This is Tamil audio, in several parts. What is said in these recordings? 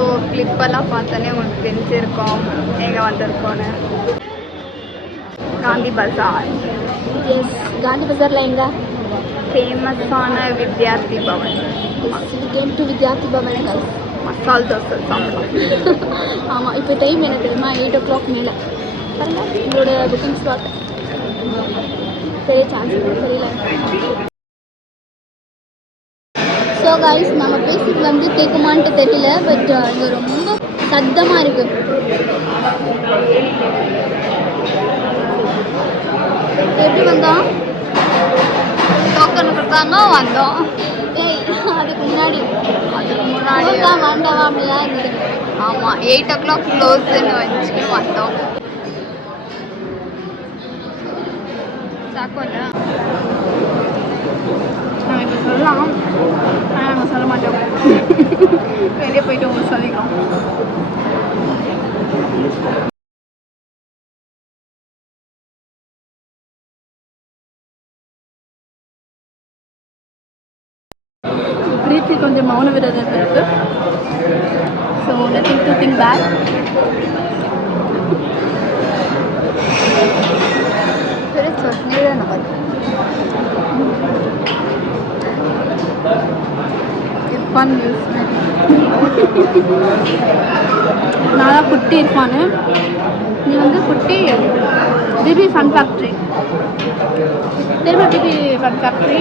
ஸோ கிளிப்பெல்லாம் பார்த்தோன்னே உங்களுக்கு தெரிஞ்சிருக்கோம் எங்கே வந்திருக்கோன்னு. காந்தி பஜார். எஸ், காந்தி பஜாரில் எங்கே ஃபேமஸான Vidyarthi Bhavan. Came to Vidyarthi Bhavan guys. Masala dosa சாப்பிடலாம். ஆமாம், இப்போ டைம் என்ன தெரியுமா? 8 o'clock மேலே பாருங்க உங்களோட புக்கிங் ஸ்லாட். பெரிய சான்ஸ் தெரியல. ஸோ கைஸ், நம்ம பேசிட்டு வந்து கேட்குமான்ட்டு தெரியல, பட் இங்கே ரொம்ப சத்தமாக இருக்குது. எப்படி வந்தோம்? டோக்கன் கொடுத்தாங்க வந்தோம். அதுக்கு முன்னாடி வேண்டாம் அப்படிலாம் இருந்தது. ஆமாம், 8 o'clock க்ளோஸ்ன்னு வந்துச்சு வந்தோம். சாக்கோல நாங்கள் இப்போ சொல்லலாம், ஆனால் நாங்கள் சொல்ல மாட்டோம். வெளியே போயிட்டு உங்களுக்கு சொல்லிக்கிறோம். பிரீத்தி கொஞ்சம் மௌன விரதம் இருக்கு. So nothing to think back. சரி சொன்னே நம்ம இர்ஃபான் நியூஸ். நான் தான் குட்டி இர்ஃபானு, நீ வந்து குட்டி பிபி ஃபன் ஃபேக்ட்ரி. தெரியுமா பிபி ஃபன் ஃபேக்ட்ரி?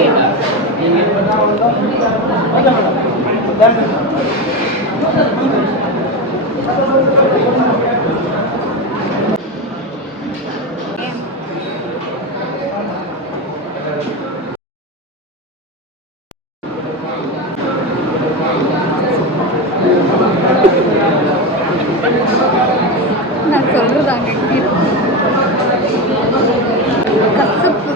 நான் சொல்றதாங்க கசப்பு.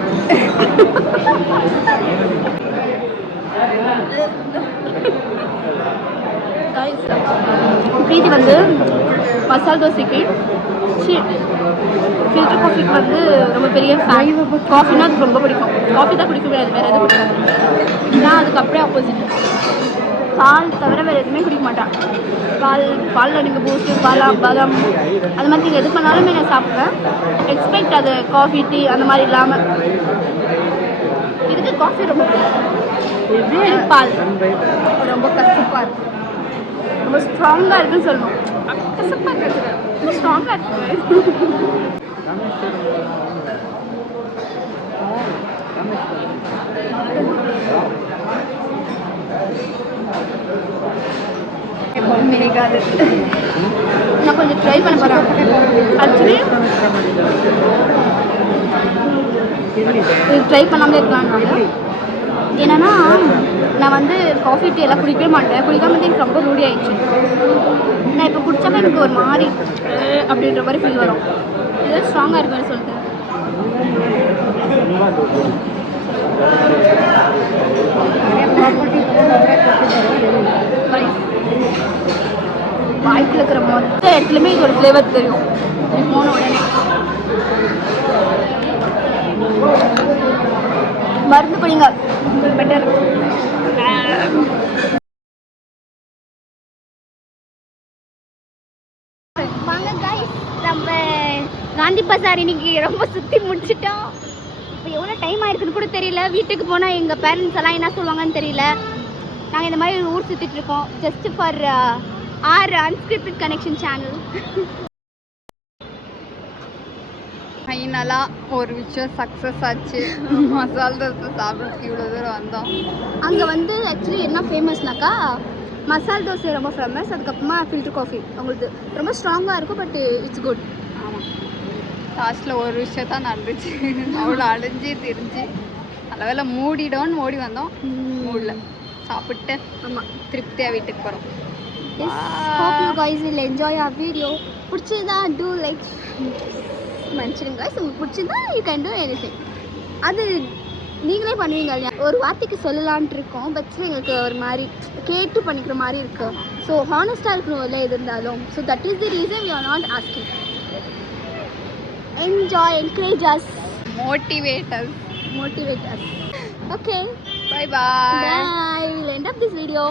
பிரீத்தி வந்து மசால் தோசைக்கு ஃபில்டர் காஃபிக்கு வந்து ரொம்ப பெரிய ஃபேன். காஃபினா அதுக்கு ரொம்ப பிடிக்கும். காஃபி தான் குடிக்க முடியாது, வேறு எதுவும் பிடிக்காது. நான் அதுக்கு அப்படியே ஆப்போசிட். பால் தவிர வேறு எதுவுமே குடிக்க மாட்டேன். பாலில் நீங்கள் பூஸ்ட்டு பாதாம் அது மாதிரி நீங்கள் எது பண்ணாலுமே நான் சாப்பிடுவேன். எக்ஸ்பெக்ட் அது காஃபி டீ அந்த மாதிரி இல்லாமல். இதுக்கு காஃபி ரொம்ப பிடிக்கும். பால் ரொம்ப கசப்பாக இருக்கும், ரொம்ப ஸ்ட்ராங்காக இருக்குன்னு சொல்லணும். கசப்பாக இருக்குது, ரொம்ப ஸ்ட்ராங்காக இருக்குது. மினிகாது நான் கொஞ்சம் ட்ரை பண்ண போகிறேன். ஆக்சுவலி ட்ரை பண்ணாமலே இருக்கலாம். என்னென்னா நான் வந்து காஃபி டீ எல்லாம் குடிக்கவே மாட்டேன். குடிக்காம வந்து எனக்கு ரொம்ப ரூடி ஆயிடுச்சு. நான் இப்போ குடித்தாவே எனக்கு ஒரு மாதிரி அப்படின்ற மாதிரி ஃபீல் வரும். இது ஸ்ட்ராங்காக இருக்குன்னு சொல்லிட்டு வாய்ப்பில் இருக்கிற மொத்த இடத்துலையுமே இது ஒரு ஃப்ளேவர் தெரியும். இப்படி போன உடனே மருந்து படிங்க, பெட்டர். வாங்க கைஸ், நம்ம காந்தி பஜார் இன்னைக்கு ரொம்ப சுற்றி முடிச்சிட்டோம். இப்போ எவ்வளோ டைம் ஆயிருக்குன்னு கூட தெரியல. வீட்டுக்கு போனால் எங்கள் பேரண்ட்ஸ் எல்லாம் என்ன சொல்லுவாங்கன்னு தெரியல. நாங்கள் இந்த மாதிரி ஊர் சுற்றிட்டு இருக்கோம் just for our unscripted connection channel. ஃபைனலாக ஒரு விஷயம் சக்ஸஸ் ஆச்சு. மசால் தோசை சாப்பிட்றதுக்கு இவ்வளோ தூரம் வந்தோம். அங்கே வந்து ஆக்சுவலி என்ன ஃபேமஸ்னாக்கா மசால் தோசை ரொம்ப ஃபேமஸ். அதுக்கப்புறமா ஃபில்டர் காஃபி அவங்களுக்கு ரொம்ப ஸ்ட்ராங்காக இருக்கும், பட் இட்ஸ் குட். ஆமாம், லாஸ்ட்டில் ஒரு விஷயம் தான் நடந்துச்சு. அவ்வளோ அழிஞ்சு தெரிஞ்சு அளவில் மூடிடோன்னு ஓடி வந்தோம். மூடல, சாப்பிட்டு ஆமாம் திருப்தியாக வீட்டுக்கு போகிறோம். Hope you guys will enjoy our video. பிடிச்சதா do like mention guys. உங்களுக்கு பிடிச்சதா you can do anything. அது நீங்களே பண்ணுவீங்க இல்லையா? ஒரு வார்த்தைக்கு சொல்லலான்ட்டு இருக்கோம், பட் எங்களுக்கு ஒரு மாதிரி கேட்டு பண்ணிக்கிற மாதிரி இருக்கு. ஸோ ஹானஸ்டாக இருக்கணும் இல்லை எது இருந்தாலும். So that is the reason we are not asking. Enjoy, encourage us, motivate us. Okay, bye bye. We'll end up this video.